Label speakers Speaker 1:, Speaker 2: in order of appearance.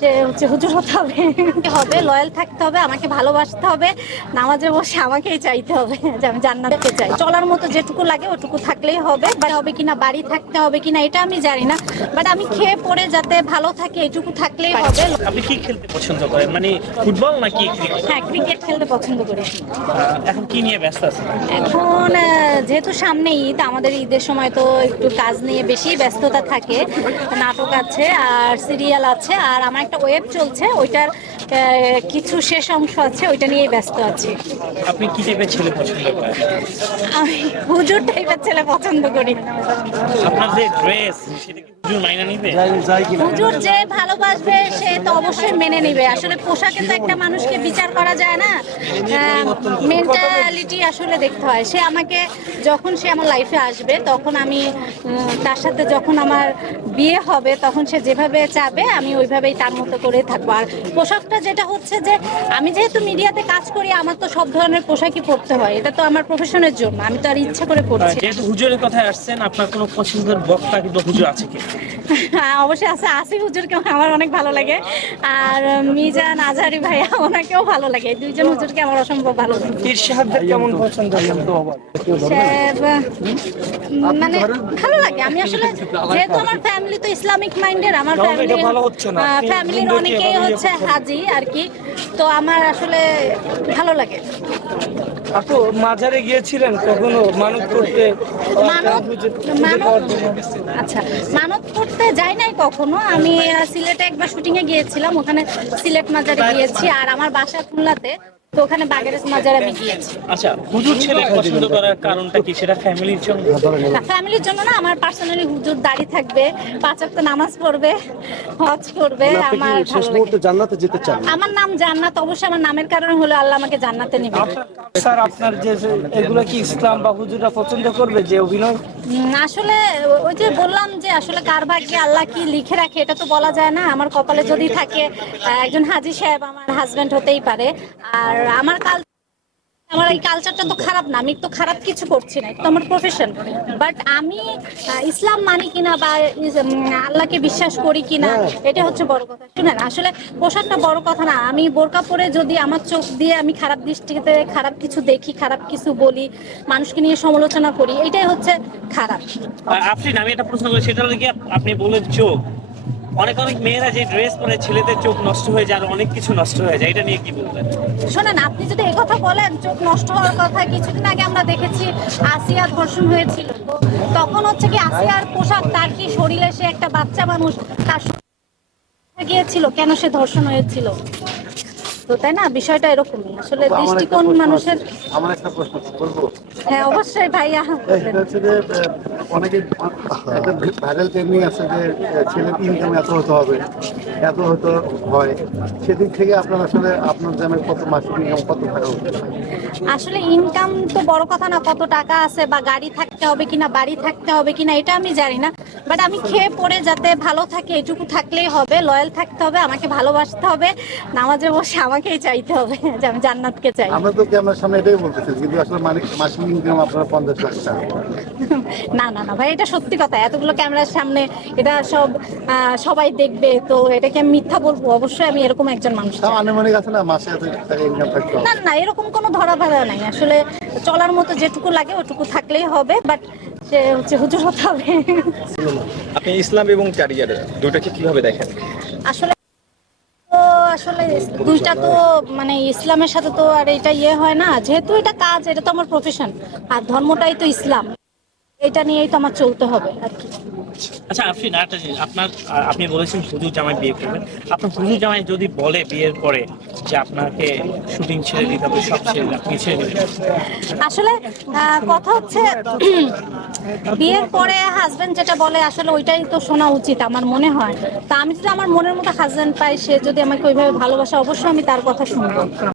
Speaker 1: সে হচ্ছে হুজুর হতে হবে। হবে লয়াল থাকতে হবে আমাকে ভালোবাসতে হবে নামাজে বসে আমাকেই চাইতে হবে যে আমি জান্নাতকে চাই। চলার মতো যেটুকু লাগে ওটুকু থাকলেই হবে বা হবে কিনা বাড়ি থাকতে হবে কিনা এটা আমি জানি না বাট আমি খেয়ে পড়ে যাতে ভালো থাকে এটুকু থাকলেই হবে।
Speaker 2: আপনি কি খেলতে পছন্দ করেন? মানে ফুটবল নাকি ক্রিকেট
Speaker 1: হ্যাঁ ক্রিকেট খেলতে পছন্দ করি।
Speaker 2: এখন কি নিয়ে ব্যস্ত আছেন?
Speaker 1: এখন যেহেতু সামনে ঈদ আমাদের ঈদের সময় তো একটু কাজ নিয়ে বেশি ব্যস্ততা থাকে নাটক আছে আর সিরিয়াল আছে আর আমার একটা ওয়েব চলছে ওইটার আহ, কিছু শেষ অংশ আছে ওইটা নিয়ে ব্যস্ত আছি।
Speaker 2: আপনি কি টাইপের ছেলে পছন্দ করেন?
Speaker 1: আমি হুজুর টাইপের ছেলে পছন্দ করি।
Speaker 2: আপনার যে ড্রেস সেটা হুজুর মাইনা নিবে?
Speaker 1: হুজুর যে ভালোবাসবে সে তো অবশ্যই মেনে নেবে। আসলে পোশাকে তো একটা মানুষকে বিচার করা যায় না। মেন্টালিটি আসলে দেখতে হয়। সে আমাকে যখন সে আমার লাইফে আসবে তখন আমি তার সাথে যখন আমার বিয়ে হবে তখন সে যেভাবে চাবে আমি ওইভাবেই তার মতো করে থাকব। আর পোশাকটা যেটা হচ্ছে যে আমি যেহেতু মিডিয়াতে কাজ করি আমার তো সব ধরনের পোশাকই পরতে হয়। এটা তো আমার প্রফেশনের জন্য। আমি তো আর ইচ্ছা করে পড়ছি
Speaker 2: যেহেতু হুজুরের কথায় আসছেন আপনার কোনো পছন্দের বক্তা কিন্তু হুজুর আছে কি
Speaker 1: হ্যাঁ অবশ্যই আছে। আসিফ হুজুরকে আমার অনেক ভালো লাগে। আর মিজান আজহারি ভাইয়া ওনাকেও ভালো লাগে। দুইজন হুজুরকে আমার অসম্ভব ভালো লাগে।
Speaker 2: কেমন পছন্দ?
Speaker 1: মানে ভালো লাগে। আমি আসলে যেহেতু আমার ফ্যামিলি তো ইসলামিক মাইন্ডের আমার ফ্যামিলি ফ্যামিলির অনেকেই হচ্ছে হাজি আর কি। তো আমার আসলে ভালো লাগে।
Speaker 3: আপু মাজারে গিয়েছিলেন কখনো? মানত করতে?
Speaker 1: মানত? মানত? আচ্ছা। মানত করতে যাই নাই কখনো। আমি সিলেটে একবার শুটিং এ গিয়েছিলাম। ওখানে সিলেট মাজারে গিয়েছি। আর আমার বাসা খুলনাতে। তো ওখানে বাগেরস মাজারে আমি গিয়েছি।
Speaker 2: আচ্ছা হুজুর ছেলে পছন্দ করার কারণটা কি? সেটা ফ্যামিলির জন্য?
Speaker 1: না ফ্যামিলির জন্য না আমার পার্সোনালি হুজুর দাড়ি থাকবে পাঁচ ওয়াক্ত নামাজ পড়বে হজ করবে আমার
Speaker 4: শেষ মুহূর্তে জান্নাতে যেতে চান?
Speaker 1: আমার নাম জান্নাত অবশ্যই আমার নামের কারণে হলো আল্লাহ আমাকে জান্নাতে নেবে।
Speaker 3: স্যার আপনার যে এগুলো কি ইসলাম বা হুজুরা পছন্দ করবে যে অভিনয়?
Speaker 1: আসলে ওই যে বললাম যে আসলে কার ভাগ্যে আল্লাহ কি লিখে রাখে এটা তো বলা যায় না। আমার কপালে যদি থাকে আহ, একজন হাজি সাহেব আমার হাজবেন্ড হতেই পারে। আর আমার কাল আমার এই কালচারটা তো খারাপ না আমি তো খারাপ কিছু করছি না তো আমার প্রফেশন বাট আমি ইসলাম মানি কিনা বা আল্লাহকে বিশ্বাস করি কিনা এটা হচ্ছে বড় কথা। শুনেন আসলে পোশাকটা বড় কথা না আমি বোরকা পরে যদি আমার চোখ দিয়ে আমি খারাপ দৃষ্টিতে খারাপ কিছু দেখি খারাপ কিছু বলি মানুষকে নিয়ে সমালোচনা করি এটাই হচ্ছে খারাপ।
Speaker 2: আফরিন আমি একটা প্রশ্ন করি সেটা হলো কি আপনি বললেন চোখ। অনেক অনেক মেয়েরা যে ড্রেস পরে ছেলেদের চোখ নষ্ট হয়ে যায় আর অনেক কিছু নষ্ট হয়ে যায় এটা নিয়ে কি বলবেন?
Speaker 1: শোনেন আপনি যদি এই কথা বলেন চোখ নষ্ট হওয়ার কথা কিছুদিন আগে আমরা দেখেছি আসিয়া ধর্ষণ হয়েছিল। তো তখন হচ্ছে কি আসিয়ার পোশাক তার কি শরীরে সে একটা বাচ্চা মানুষ তার গিয়েছিল কেন সে ধর্ষণ হয়েছিল? তো তাই না? বিষয়টা এরকমই। আসলে দৃষ্টিকোণ মানুষের
Speaker 4: আমার একটা প্রশ্ন বলব?
Speaker 1: হ্যাঁ অবশ্যই ভাইয়া।
Speaker 4: সেটা হচ্ছে যে অনেকে একটা ভাইরাল ট্রেন্ডিং আছে যে ছেলের ইনকাম এত হতে হবে এত হতে হয়। সেদিক থেকে আপনার আসলে আপনার কত মাসিক ইনকাম কত টাকা
Speaker 1: আসলে ইনকাম তো বড় কথা না কত টাকা আছে বা গাড়ি থাকতে হবে কিনা বাড়ি থাকতে হবে কিনা এটা আমি জানি না। বাট আমি খেয়ে পড়ে যাতে ভালো থাকে এটুকু থাকলেই হবে লয়াল থাকতে হবে আমাকে ভালোবাসতে হবে নামাজে বসে আমাকেই চাইতে হবে যে আমি জান্নাতকে চাই।
Speaker 4: আমরা তো ক্যামেরার সামনে এটাই বলতেছি কিন্তু আসলে মাসিক ইনকাম আপনার পঞ্চাশ লাখ টাকা।
Speaker 1: না না না ভাই এটা সত্যি কথা এতগুলো ক্যামেরার সামনে এটা সব সবাই দেখবে তো এটাকে আমি মিথ্যা বলব অবশ্যই আমি এরকম একজন মানুষ
Speaker 4: তাও আনুমানিক আছে না মাসে এত টাকা ইনকাম থাকতে
Speaker 1: না না এরকম কোনো ধরা বাধা নাই আসলে চলার মতো যেটুকু লাগে ওটুকু থাকলেই হবে বাট সে হচ্ছে হুজুর হতে হবে
Speaker 5: আপনি ইসলাম এবং ক্যারিয়ার দুটাকে কীভাবে দেখেন?
Speaker 1: আসলে তো আসলে দুইটা তো মানে ইসলামের সাথে তো আর এটা ইয়ে হয় না। যেহেতু এটা কাজ এটা তো আমার প্রফেশন আর ধর্মটাই তো ইসলাম। এটা নিয়েই তো আমার চলতে হবে আর কি।
Speaker 2: আচ্ছা জিনিস আপনার আপনি বলেছেন হুজুর জামাই বিয়ে করবেন। আপনার হুজুর জামাই যদি বলে বিয়ের পরে যে আপনাকে শুটিং ছেড়ে দিতে হবে সব ছেড়ে আপনি ছেড়ে দিবেন?
Speaker 1: আসলে কথা হচ্ছে বিয়ের পরে হাজবেন্ড যেটা বলে আসলে ওইটাই তো শোনা উচিত আমার মনে হয়। তা আমি যদি আমার মনের মতো হাজবেন্ড পাই সে যদি আমাকে ওইভাবে ভালোবাসে অবশ্যই আমি তার কথা শুনব।